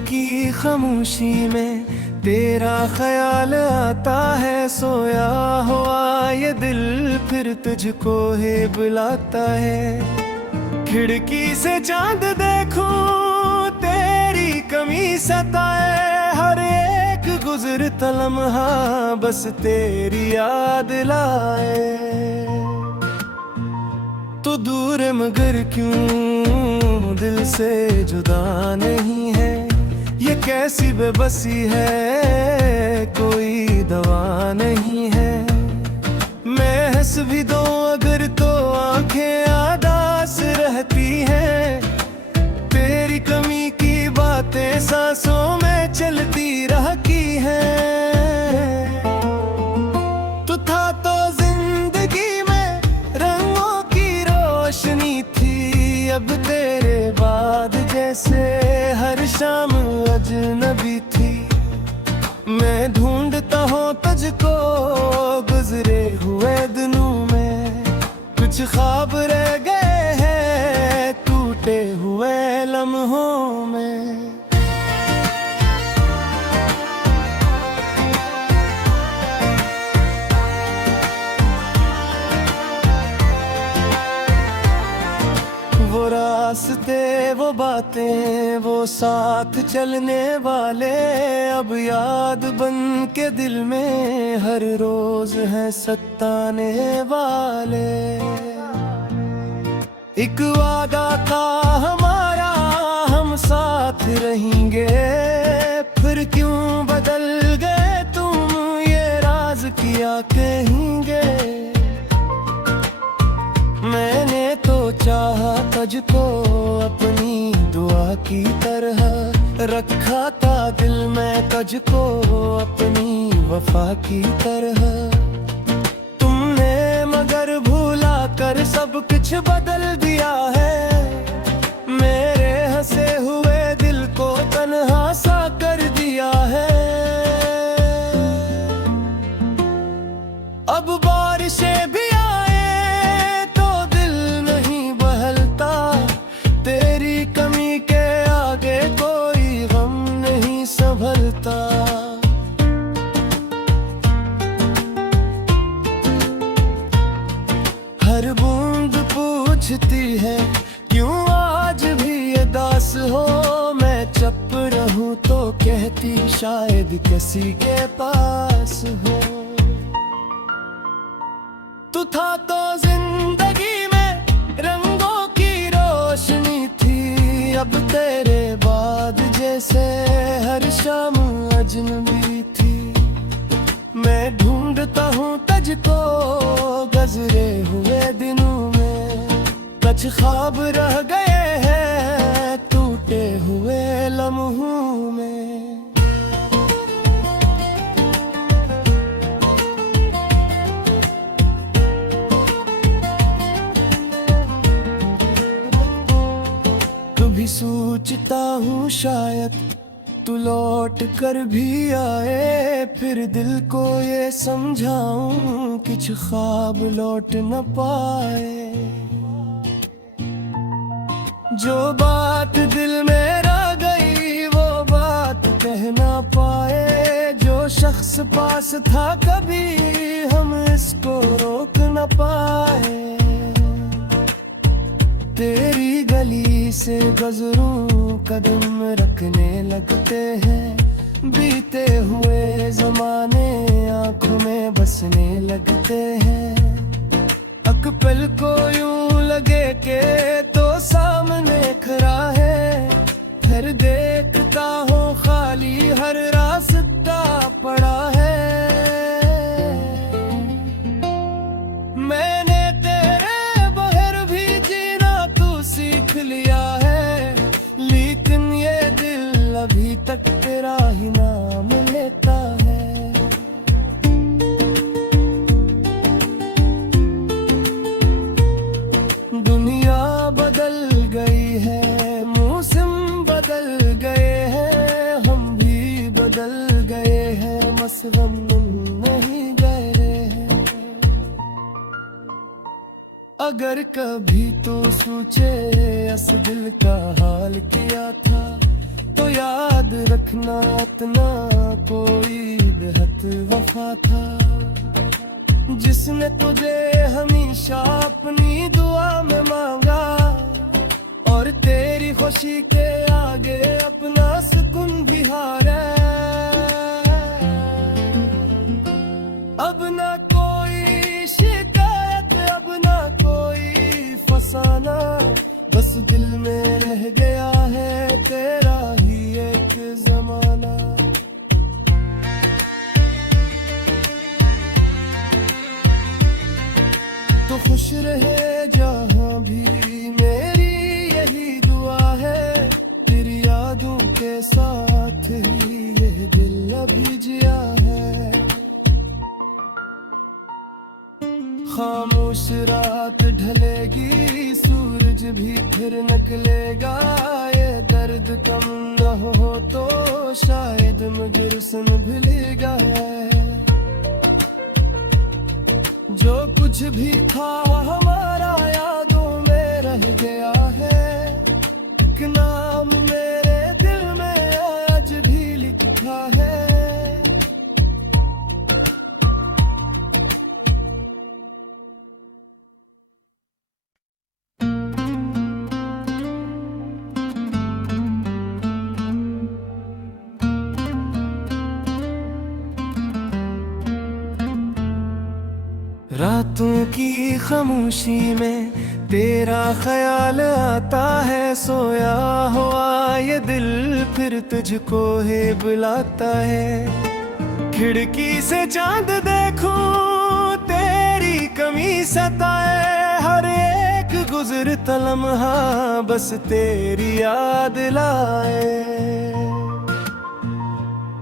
की खामोशी में तेरा ख्याल आता है। सोया हुआ ये दिल फिर तुझको ही बुलाता है। खिड़की से चांद देखूं तेरी कमी सताए। हर एक गुजरता लम्हा बस तेरी याद लाए। तो दूर है मगर क्यों दिल से जुदा नहीं है। ये कैसी बेबसी है कोई दवा नहीं है। मैं हंस भी दूं अगर तो आंखें आदास रहती हैं। तेरी कमी की बातें सांसों में चलती रहती हैं। तू था तो जिंदगी में रंगों की रोशनी थी। अब तेरे बाद जैसे हर शाम अजनबी थी। मैं ढूंढता हूँ तुझको गुजरे हुए दिनों में। कुछ ख्वाब रह गए हैं टूटे हुए लम्हों में। वो रास्ते वो बातें वो साथ चलने वाले अब याद बन के दिल में हर रोज है सताने वाले। एक वादा था हमारा हम साथ रहेंगे। फिर क्यों बदल गए तुम ये राज किया कहेंगे। मैंने तो चाहा तुझको अपनी दुआ की तरह। रखा था दिल में तुझको अपनी वफा की तरह। तुमने मगर भूला कर सब कुछ बदल दिया है। मेरे हंसे हुए दिल को तन्हा सा कर दिया है। अब बारिशें भी आए तो दिल नहीं बहलता। तेरी कमी के आगे कोई गम नहीं संभलता। हर बूंद पूछती है क्यों आज भी ये दास हो। मैं चुप रहूं तो कहती शायद किसी के पास हो। तू था तो जिंदगी में रंगों की रोशनी थी। अब तेरे बाद जैसे हर शाम अजनबी थी। मैं ढूंढता हूँ तुझको गुजरे हुए दिनों में। कुछ ख्वाब रह गए हैं टूटे हुए लम्हों में। कभी सोचता हूँ शायद तू लौट कर भी आए। फिर दिल को ये समझाऊं कुछ ख्वाब लौट न पाए। जो बात दिल में रह गई वो बात कह ना पाए। जो शख्स पास था कभी हम इसको रोक न पाए। तेरी गली से गुजरूं कदम रखने लगते हैं। बीते हुए जमाने आंखों में बसने लगते हैं। अकपल को यूं लगे के तो सामने खड़ा है। फिर देखता हूँ खाली हर रास्ता पड़ा है। मैंने तेरे बगैर भी जीना तू सीख लिया है। लेकिन ये दिल अभी तक तेरा ही नाम लेता है। दुनिया बदल गई है मौसम बदल गए हैं। हम भी बदल गए हैं मसगम नहीं गए हैं। अगर कभी तो सोचे इस दिल का हाल किया था तो याद रखना अपना कोई बेहद वफा था, जिसने तुझे हमेशा अपनी दुआ में मांगा और तेरी खुशी के आगे अपना सुकून भी हारा। अब ना कोई शिकायत, अब ना कोई फसाना, बस दिल में रह गया है तेरा ही एक जमाना। तो खुश रहे जहाँ भी, मेरी यही दुआ है, तेरी यादों के साथ ही ये दिल अभी जिया है। खामोश रात ढलेगी, सूरज भी फिर निकलेगा, ये दर्द कम न हो तो शायद मगर सन भूलेगा है। जो कुछ भी था हमारा यादों में रह गया है, एक नाम मेरे दिल में आज भी लिखा है। रातों की खामोशी में तेरा ख्याल आता है, सोया हुआ ये दिल फिर तुझको ही बुलाता है। खिड़की से चांद देखूं तेरी कमी सताए, हर एक गुजरता लम्हा बस तेरी याद लाए।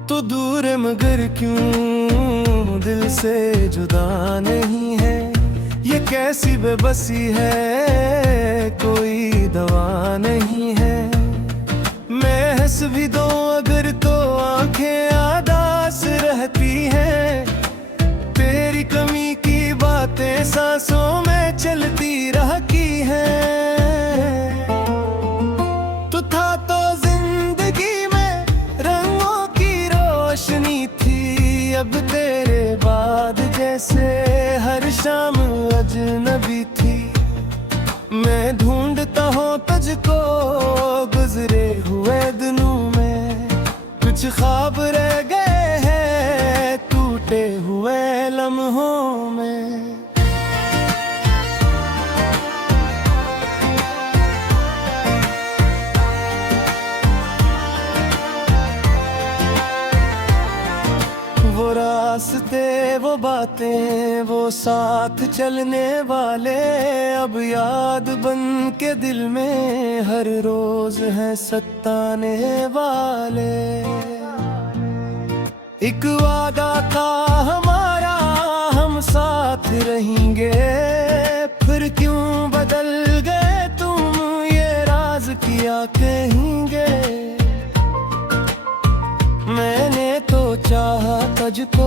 तो दूर मगर क्यों दिल से जुदा नहीं है, ये कैसी बेबसी है कोई दवा नहीं है। मैं हंस भी दूं अगर तो आंखें आदास रहती हैं, तेरी कमी की बातें सांसों में चलती रहती हैं। तो था तो जिंदगी में रंगों की रोशनी थी, अब तेरे बाद जैसे हर शाम अजनबी थी। मैं ढूंढता हूँ तुझको गुजरे हुए दिनों में, कुछ ख्वाब रह गए हैं टूटे हुए लम्हों में। वो रास्ते वो बातें वो साथ चलने वाले, अब याद बन के दिल में हर रोज है सताने वाले। एक वादा था हमारा हम साथ रहेंगे, फिर क्यों बदल गए तुम ये राज किया कहेंगे। मैंने तो चाहा तुझको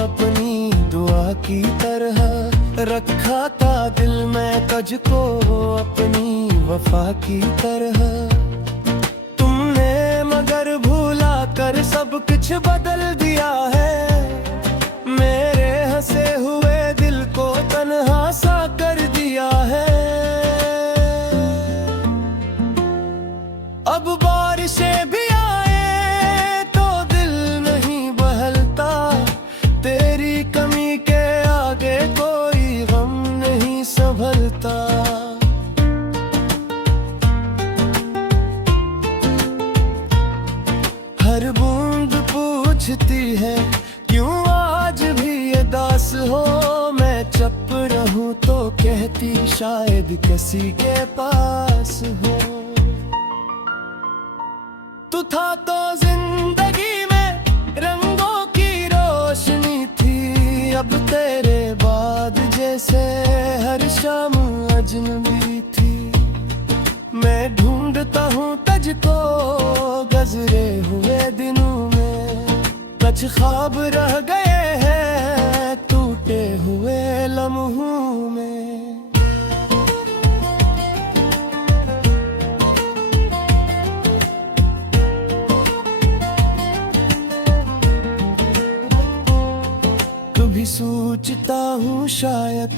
अपनी दुआ की तरह, रखा था दिल में तुझको अपनी वफा की तरह। तुमने मगर भूला कर सब कुछ बदल दिया है, मेरे हंसे हुए दिल को तन्हा सा कर दिया है। अब बारिशें भी हर बूंद पूछती है क्यों आज भी ये दास हो, मैं चुप रहूं तो कहती शायद किसी के पास हो। तू था तो जिंदगी में रंगों की रोशनी थी, अब तेरे बाद जैसे हर शाम अजनबी थी। मैं ढूंढता हूँ तुझको गुजरे हुए दिनों में, कुछ ख्वाब रह गए हैं टूटे हुए लम्हों में। भी सोचता हूँ शायद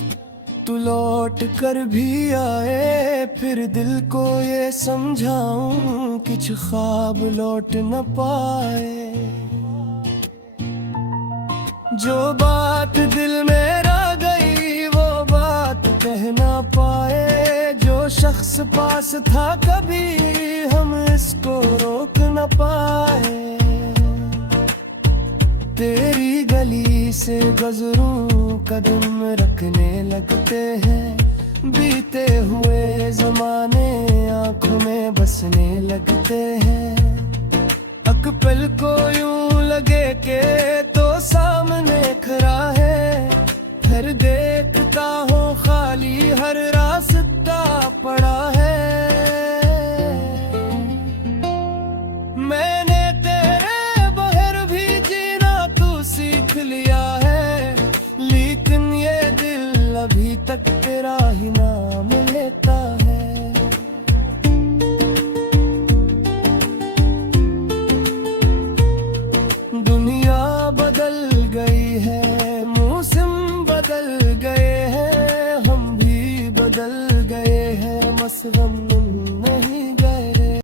तू लौट कर भी आए, फिर दिल को ये समझाऊं कुछ ख्वाब लौट न पाए। जो बात दिल में रह गई वो बात कह ना पाए, जो शख्स पास था कभी हम इसको रोक न पाए। तेरी गली से गुजरूं कदम रखने लगते हैं, बीते हुए जमाने आंखों में बसने लगते हैं। अकपल को यूं लगे के तो सामने खड़ा है, फिर देखता हूँ खाली हर रास्ता पड़ा है। मैंने तेरे बगैर भी जीना तू सीख लिया है, लेकिन ये दिल अभी तक तेरा ही नाम लेता है। दुनिया बदल गई है